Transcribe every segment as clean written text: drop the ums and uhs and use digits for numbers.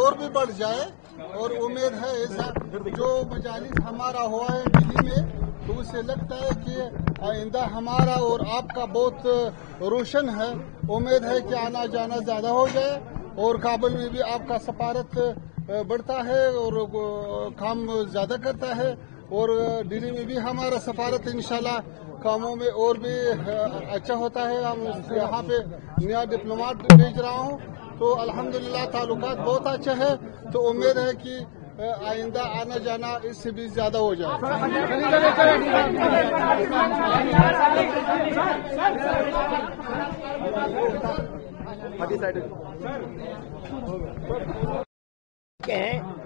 اور بھی بڑھ جائے اور امید ہے ایسا جو مجالس ہمارا ہوا ہے دلی میں تو اسے لگتا ہے کہ آئندہ ہمارا اور آپ کا بہت روشن ہے. امید ہے کہ آنا جانا زیادہ ہو جائے اور کابل میں بھی آپ کا سفارت بڑھتا ہے اور کام زیادہ کرتا ہے اور دلی میں بھی ہمارا سفارت انشاءاللہ کاموں میں اور بھی اچھا ہوتا ہے. ہم یہاں پہ نیا ڈپلوماٹ بھیج رہا ہوں تو الحمدللہ تعلقات بہت اچھے ہیں تو امید ہے کہ آئندہ آنا جانا اس سے بھی زیادہ ہو جائے.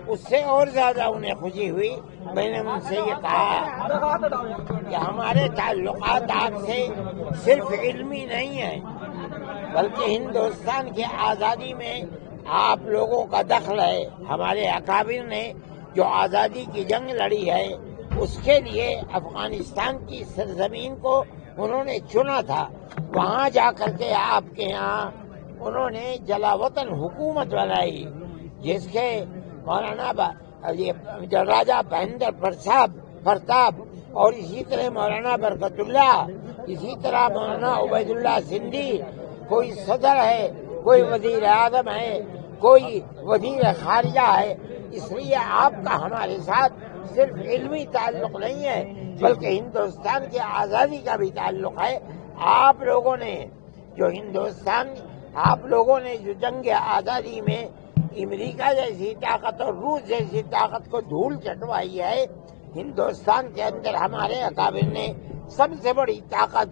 اس سے اور زیادہ انہیں خوشی ہوئی. میں نے ان سے یہ کہا کہ ہمارے تعلقات آپ سے صرف علمی نہیں ہیں بلکہ ہندوستان کی آزادی میں آپ لوگوں کا دخل ہے. ہمارے اکابر نے جو آزادی کی جنگ لڑی ہے اس کے لیے افغانستان کی سرزمین کو انہوں نے چنا تھا. وہاں جا کر کے آپ کے یہاں انہوں نے جلا وطن حکومت بنائی جس کے مولانا راجہ مہندر پرتاپ اور اسی طرح مولانا برکت اللہ، اسی طرح مولانا عبید اللہ سندھی، کوئی صدر ہے، کوئی وزیر اعظم ہے، کوئی وزیر خارجہ ہے. اس لیے آپ کا ہمارے ساتھ صرف علمی تعلق نہیں ہے بلکہ ہندوستان کی آزادی کا بھی تعلق ہے. آپ لوگوں نے جو جنگ آزادی میں امریکہ جیسی طاقت اور روس جیسی طاقت کو دھول چٹوائی ہے، ہندوستان کے اندر ہمارے اکابر نے سب سے بڑی طاقت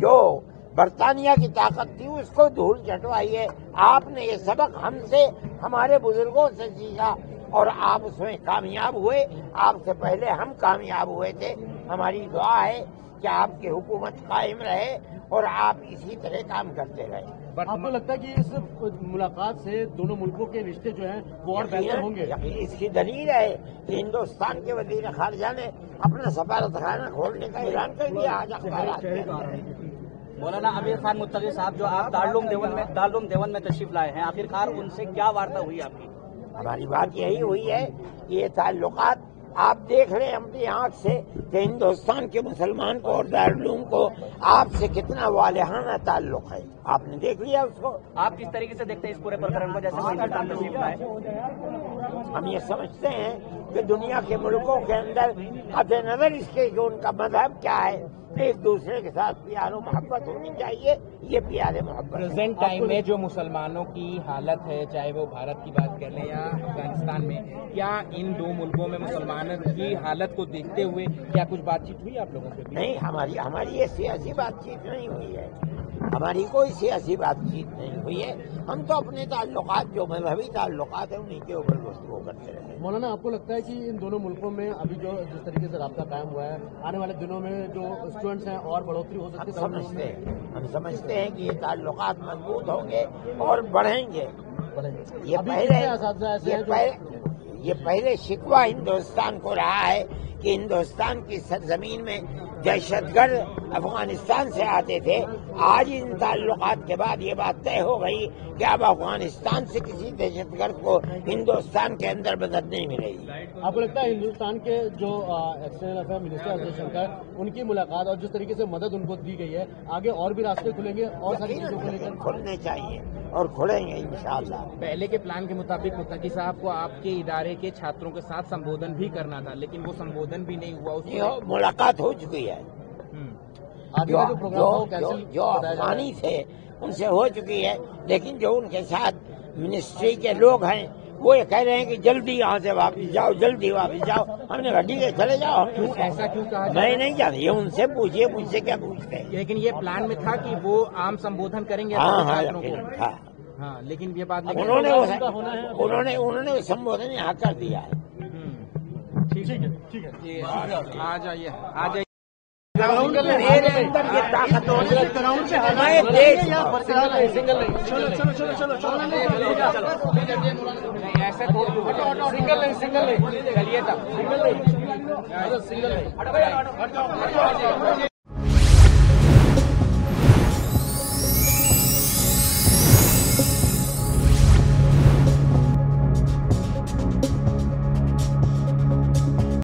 جو برطانیہ کی طاقت تھی اس کو دھول چٹوائی ہے. آپ نے یہ سبق ہم سے، ہمارے بزرگوں سے سیکھا اور آپ اس میں کامیاب ہوئے. آپ سے پہلے ہم کامیاب ہوئے تھے. ہماری دعا ہے کہ آپ کی حکومت قائم رہے اور آپ اسی طرح کام کرتے رہے. آپ کو لگتا ہے کہ اس ملاقات سے دونوں ملکوں کے رشتے جو ہیں وہ اور بہتر ہوں گے؟ اس کی دلیل ہے کہ ہندوستان کے وزیر خارجہ نے اپنا سفارت خانہ کھولنے کا اعلان کر دیا. آج اخبارات مولانا امیر خان متقی صاحب جو آپ دارالعلوم دیوبند میں تشریف لائے ہیں، آخرکار ان سے کیا وارتا ہوئی آپ کی؟ ہماری بات یہی ہوئی ہے کہ یہ تعلقات آپ دیکھ رہے ہیں اپنی آنکھ سے کہ ہندوستان کے مسلمان کو اور دارالعلوم کو آپ سے کتنا والہانہ تعلق ہے. آپ نے دیکھ لیا اس کو. آپ کس طریقے سے دیکھتے ہیں اس پورے پرکرن کو جیسے ہندوستان تشریف لائے؟ ہم یہ سمجھتے ہیں کہ دنیا کے ملکوں کے اندر قطع نظر اس کے کہ ان کا مذہب کیا ہے ایک دوسرے کے ساتھ پیار و محبت ہونی چاہیے. یہ پیار محبت. پریزنٹ ٹائم میں جو مسلمانوں کی حالت ہے چاہے وہ بھارت کی بات کر لیں یا افغانستان میں، کیا ان دو ملکوں میں مسلمانوں کی حالت کو دیکھتے ہوئے کیا کچھ بات چیت ہوئی آپ لوگوں سے؟ نہیں، ہماری یہ سیاسی بات چیت نہیں ہوئی ہے. ہماری کوئی سیاسی بات چیت نہیں ہوئی ہے. ہم تو اپنے تعلقات جو مذہبی تعلقات ہیں انہیں کے اوپر گفتگو کرتے رہے. مولانا آپ کو لگتا ہے کہ ان دونوں ملکوں میں ابھی جو جس طریقے سے رابطہ قائم ہوا ہے آنے والے دنوں میں جو اسٹوڈنٹس ہیں اور بڑھوتری ہو سکتی ہے؟ ہم سمجھتے ہیں کہ یہ تعلقات مضبوط ہوں گے اور بڑھیں گے. یہ پہلے شکوہ ہندوستان کو رہا ہے کہ ہندوستان کی سرزمین میں دہشت گرد افغانستان سے آتے تھے. آج ان تعلقات کے بعد یہ بات طے ہو گئی کہ اب افغانستان سے کسی دہشت گرد کو ہندوستان کے اندر مدد نہیں ملے گی. آپ کو لگتا ہے ہندوستان کے جو ایکسٹرنل افیئر منسٹر جے شنکر ان کی ملاقات اور جس طریقے سے مدد ان کو دی گئی ہے آگے اور بھی راستے کھلیں گے اور ساری چیزوں کو لے کر کھلنے چاہیے اور کھلیں گے انشاءاللہ. پہلے کے پلان کے مطابق متقی صاحب کو آپ کے ادارے کے چھاتروں کے ساتھ سمبودھن بھی کرنا تھا لیکن وہ سمبودھن بھی نہیں ہوا. اس ملاقات ہو چکی ہے. جو افغانی تھے ان سے ہو چکی ہے لیکن جو ان کے ساتھ منسٹری کے لوگ ہیں وہ یہ کہہ رہے ہیں کہ جلدی یہاں سے واپس جاؤ، جلدی واپس جاؤ. ہم نے گاڑی کے چلے جاؤ. ایسا کیوں کہا؟ میں نہیں جانتا. یہ ان سے پوچھیے، مجھ سے کیا پوچھتے ہیں. لیکن یہ پلان میں تھا کہ وہ عام سمبودھن کریں گے. ہاں لیکن یہ بات انہوں نے سمبودھن یہاں کر دیا ہے. ٹھیک ہے. آ جائیے سنگل نہیں